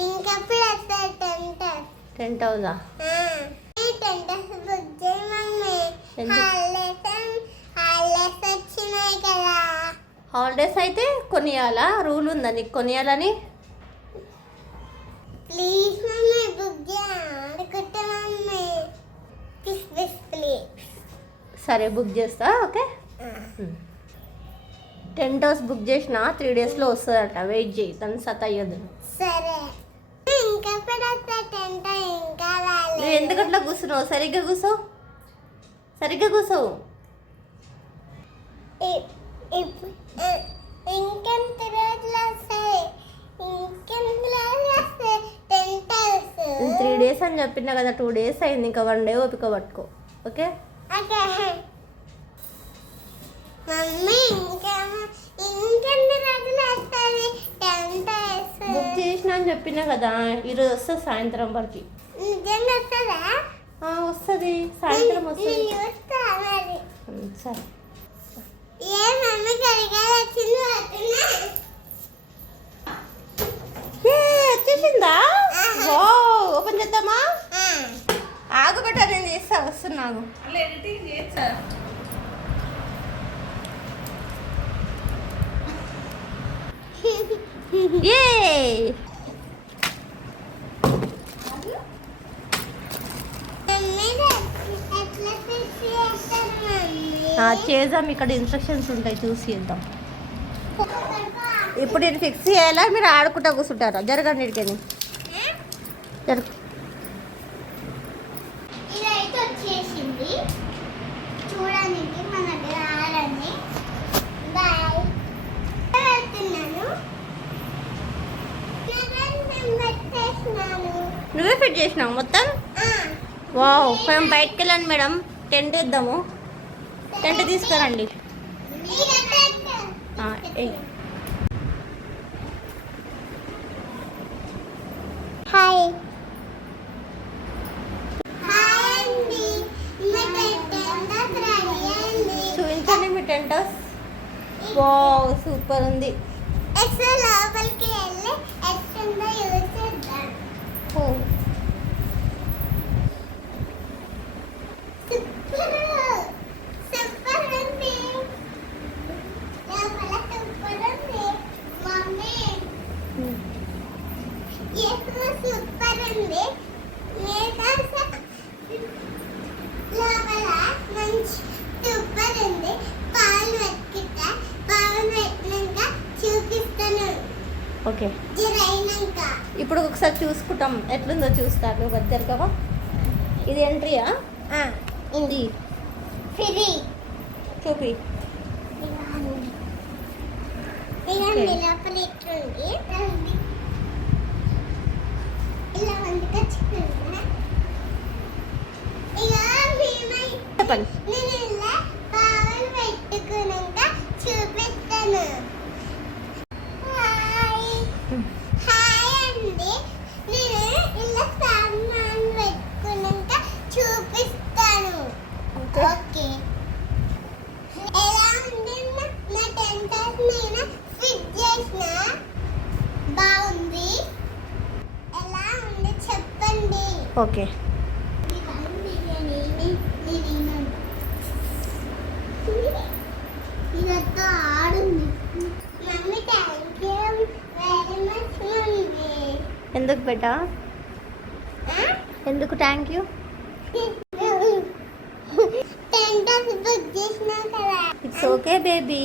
ఇంకెప్పుడు వస్తారు టెంట్ హౌసా? టెంట్ హౌస్ బుక్ చేయి మమ్మీ. హాలిడేస్ వచ్చినాయి కదా. హాలిడేస్ అయితే కొనియాలా? రూల్ ఉందా నీకు కొనియాలని? ప్లీజ్ మమ్మీ బుక్ చేయాలనుకుంటా మమ్మీ. ప్లీజ్. సరే బుక్ చేస్తా. ఓకే. టెంట్ హౌస్ బుక్ చేసిన 3 daysలో వస్తుందట. వెయిట్ చేయి, తను సతయ్యదు. సరే. ఇంకా నువ్వు ఎందుకట్లా కూర్చున్నావు? సరిగ్గా కూర్చో. ఇంకెంత రోజులు వస్తాయి? 3 days అని చెప్పినా కదా. 2 days అయింది. ఇంకా 1 day ఓపిక పట్టుకో. ఓకే. మమ్మీ ఇంకెన్ని రోజులు వస్తుంది టెంట్ హౌస్? బుక్ చేసిన అని చెప్పినా కదా. ఈరోజు వస్తుంది సాయంత్రం వరకు. నిజంగా వస్తుందా? వస్తుంది సాయంత్రం వస్తుంది. సరే. ఏ మమ్మీ కరిగా వచ్చింది వచ్చేసిందా? ఓపెన్ చేద్దామా? ఆగుబెట్ట, నేను చేస్తా. వస్తున్నాను. ఎడిటింగ్ చేస్తా. చేద్దాం. ఇక్కడ ఇన్స్ట్రక్షన్స్ ఉంటాయి, చూసి చేద్దాం. ఇప్పుడు నేను ఫిక్స్ చేయాలా? మీరు ఆడుకుంటా కూర్చుంటారా? జరగండి. ఇక్కడికి జరుగు. ఇదైతే వచ్చేసింది చూడడానికి మన దగ్గర ఆడని. బాయ్ వెళ్తున్నాను. నువ్వే ఫిట్ చేసినావు మొత్తం? వావ్. మనం బయటకు వెళ్ళండి మేడం. టెంట్ ఇద్దాము. టెంట్ తీసుకురండి. హాయ్. చూపించండి మీ టెంట్ హౌస్. వావ్, సూపర్ ఉంది. లోపలికి వెళ్ళి ఎట్లుందో యూజ్ చేద్దాం. సూపర్ ఉంది. లోపల మంచి సూపర్ ఉంది. పాలు పెట్టిట పెట్టినాక చూపిస్తాను. ఓకే. జరైనాక ఇప్పుడు ఒకసారి చూసుకుంటాం ఎట్లుందో. చూస్తాను. దగ్గరగా ఇది ఎంట్రీయా? ఇది ఫ్రీ. చూపి. లోపల ఎట్లుంది? ఇలా వండుగా చిన్న చెప్పండి. నేను ఇలా పాలు పెట్టుకున్నాక చూపిస్తాను. హాయ్ అండి. నేను ఇలా సామాన్ పెట్టుకున్నాక చూపిస్తాను. ఓకే. ఎలా ఉంది నా టెంట్ హౌస్? నేను ఫిట్ చేసిన. బాగుంది. ఎలా ఉంది చెప్పండి. ఓకే. ఇదంతా ఆడుంది. Mummy thank you very much mummy. ఎందుకు బేటా? ఎందుకు thank you? Tent house book చేసినా కదా. It's okay baby.